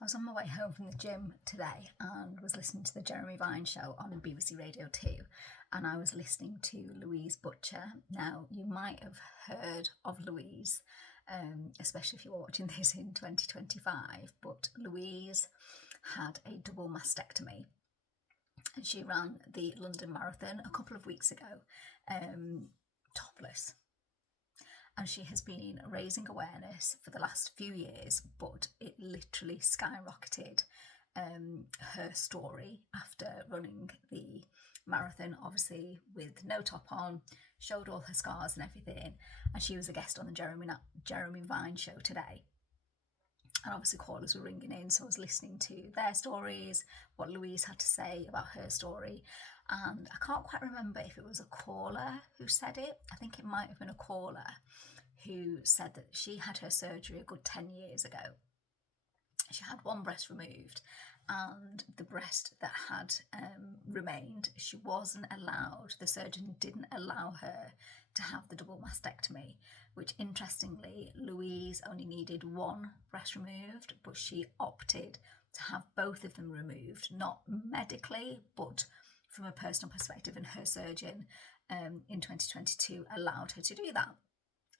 I was on my way home from the gym today and was listening to the Jeremy Vine show on BBC Radio 2, and I was listening to Louise Butcher. Now, you might have heard of Louise, especially if you were watching this in 2025, but Louise had a double mastectomy and she ran the London Marathon a couple of weeks ago, topless. And she has been raising awareness for the last few years, but it literally skyrocketed her story after running the marathon, obviously with no top on, showed all her scars and everything. And she was a guest on the Jeremy Vine show today. And obviously callers were ringing in, so I was listening to their stories, what Louise had to say about her story. And I can't quite remember if it was a caller who said it. I think it might have been a caller who said that she had her surgery a good 10 years ago. She had one breast removed, and the breast that had remained, she wasn't allowed, the surgeon didn't allow her to have the double mastectomy, which interestingly, Louise only needed one breast removed, but she opted to have both of them removed, not medically, but from a personal perspective, and her surgeon in 2022 allowed her to do that,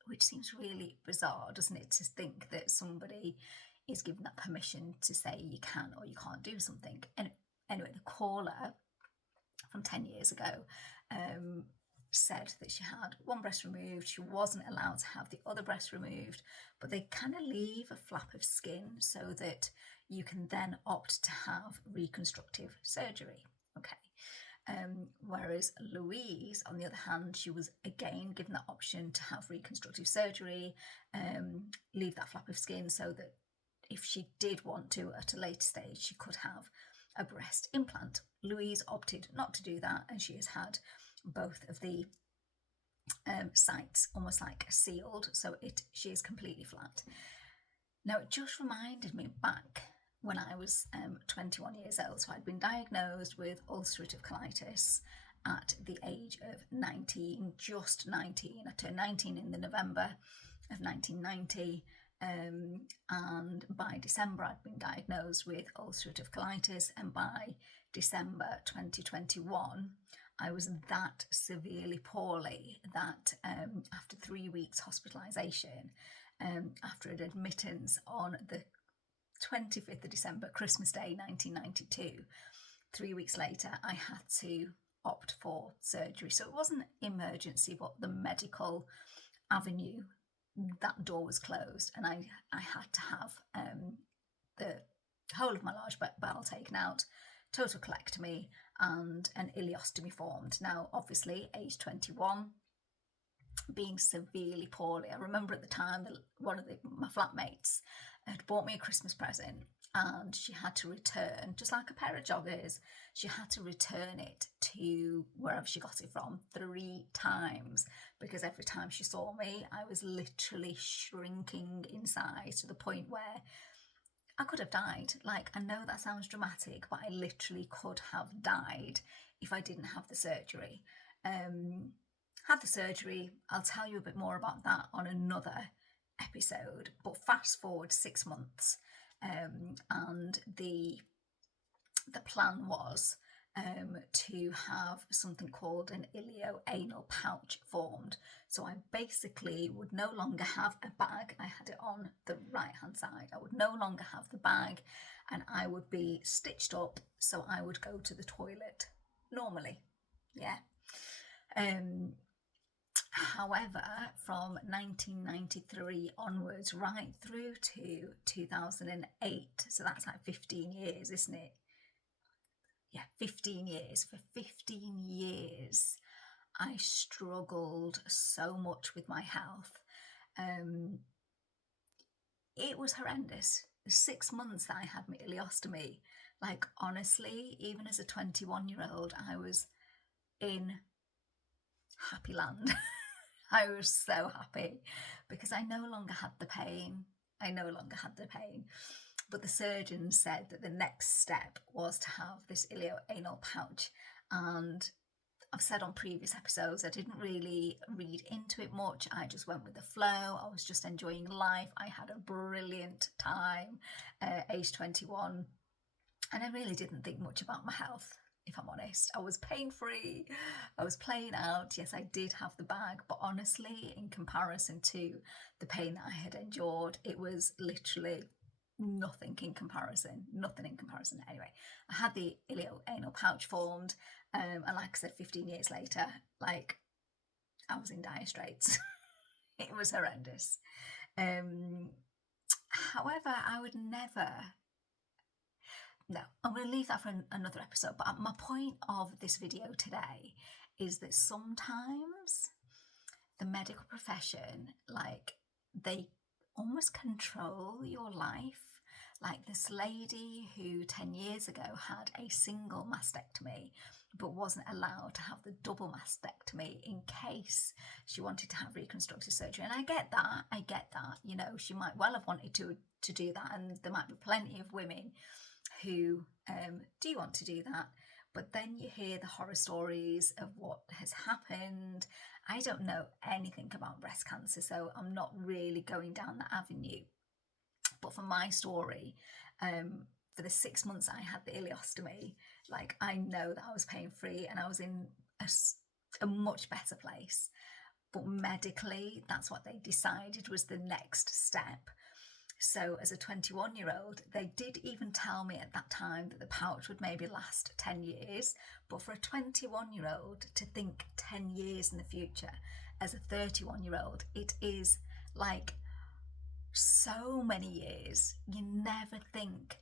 which seems really bizarre, doesn't it, to think that somebody is given that permission to say you can or you can't do something. And anyway, the caller from 10 years ago said that she had one breast removed, she wasn't allowed to have the other breast removed, but they kind of leave a flap of skin so that you can then opt to have reconstructive surgery. Okay. Whereas Louise, on the other hand, she was again given that option to have reconstructive surgery, leave that flap of skin so that if she did want to at a later stage, she could have a breast implant. Louise opted not to do that, and she has had both of the sites almost like sealed, so she is completely flat. Now, it just reminded me back when I was 21 years old. So I'd been diagnosed with ulcerative colitis at the age of 19, just 19. I turned 19 in the November of 1990. And by December, I'd been diagnosed with ulcerative colitis. And by December 2021, I was that severely poorly that after 3 weeks hospitalisation, after an admittance on the 25th of December, Christmas Day 1992, 3 weeks later, I had to opt for surgery. So it wasn't emergency, but the medical avenue, that door was closed, and I had to have the whole of my large bowel taken out, total colectomy, and an ileostomy formed. Now, obviously, age 21, being severely poorly. I remember at the time that one of my flatmates had bought me a Christmas present, and she had to return, just like a pair of joggers, she had to return it to wherever she got it from 3 times, because every time she saw me, I was literally shrinking inside to the point where I could have died. Like, I know that sounds dramatic, but I literally could have died if I didn't have the surgery. Had the surgery, I'll tell you a bit more about that on another episode, but fast forward 6 months, and the plan was to have something called an ileoanal pouch formed. So I basically would no longer have a bag. I had it on the right hand side. I would no longer have the bag, and I would be stitched up, so I would go to the toilet normally. Yeah. However, from 1993 onwards, right through to 2008, so that's like 15 years, isn't it? Yeah, 15 years. For 15 years, I struggled so much with my health. It was horrendous. The 6 months that I had my ileostomy, like, honestly, even as a 21-year-old, I was in happy land. I was so happy because I no longer had the pain. But the surgeon said that the next step was to have this ileoanal pouch. And I've said on previous episodes, I didn't really read into it much. I just went with the flow. I was just enjoying life. I had a brilliant time, age 21, and I really didn't think much about my health, if I'm honest. I was pain-free, I was playing out. Yes, I did have the bag, but honestly, in comparison to the pain that I had endured, it was literally nothing in comparison. Anyway, I had the ileoanal pouch formed, and like I said, 15 years later, like, I was in dire straits. It was horrendous. However, I would never... No, I'm going to leave that for another episode. But my point of this video today is that sometimes the medical profession, like, they almost control your life. Like this lady who 10 years ago had a single mastectomy but wasn't allowed to have the double mastectomy in case she wanted to have reconstructive surgery. And I get that, you know, she might well have wanted to do that, and there might be plenty of women who do want to do that. But then you hear the horror stories of what has happened. I don't know anything about breast cancer, so I'm not really going down that avenue. But for my story, for the 6 months I had the ileostomy, like, I know that I was pain-free and I was in a much better place. But medically, that's what they decided was the next step. So as a 21-year-old, they did even tell me at that time that the pouch would maybe last 10 years. But for a 21-year-old to think 10 years in the future, as a 31-year-old, it is like so many years. You never think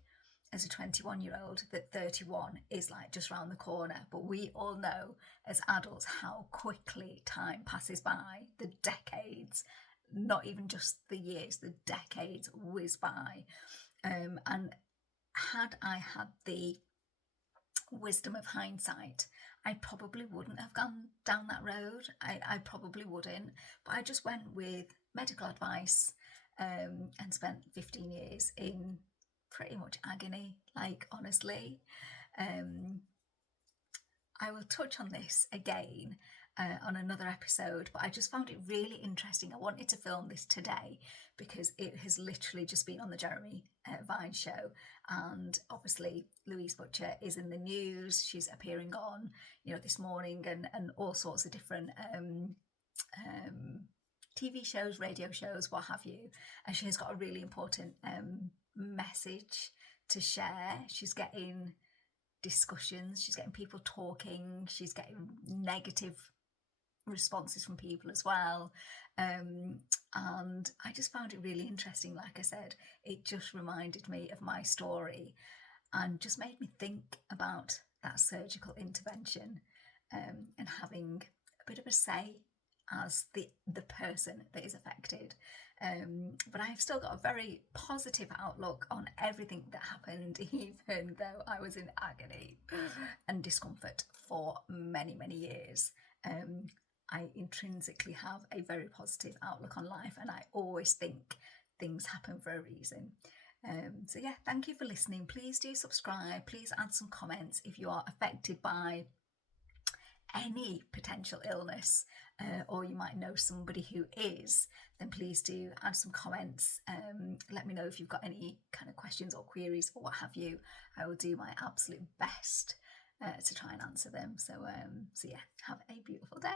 as a 21-year-old that 31 is like just round the corner. But we all know as adults how quickly time passes by. The decades, not even just the years, the decades whiz by. And had I had the wisdom of hindsight, I probably wouldn't have gone down that road. I probably wouldn't. But I just went with medical advice, and spent 15 years in pretty much agony, like, honestly. I will touch on this again on another episode, but I just found it really interesting. I wanted to film this today because it has literally just been on the Jeremy Vine show, and obviously Louise Butcher is in the news. She's appearing on, you know, This Morning and all sorts of different TV shows, radio shows, what have you. And she has got a really important message to share. She's getting discussions, she's getting people talking, she's getting negative responses from people as well. And I just found it really interesting. Like I said, it just reminded me of my story and just made me think about that surgical intervention, and having a bit of a say as the person that is affected. But I've still got a very positive outlook on everything that happened, even though I was in agony and discomfort for many, many years. I intrinsically have a very positive outlook on life, and I always think things happen for a reason. So yeah, thank you for listening. Please do subscribe. Please add some comments if you are affected by any potential illness, or you might know somebody who is, then please do add some comments. Let me know if you've got any kind of questions or queries or what have you. I will do my absolute best to try and answer them. So yeah, have a beautiful day.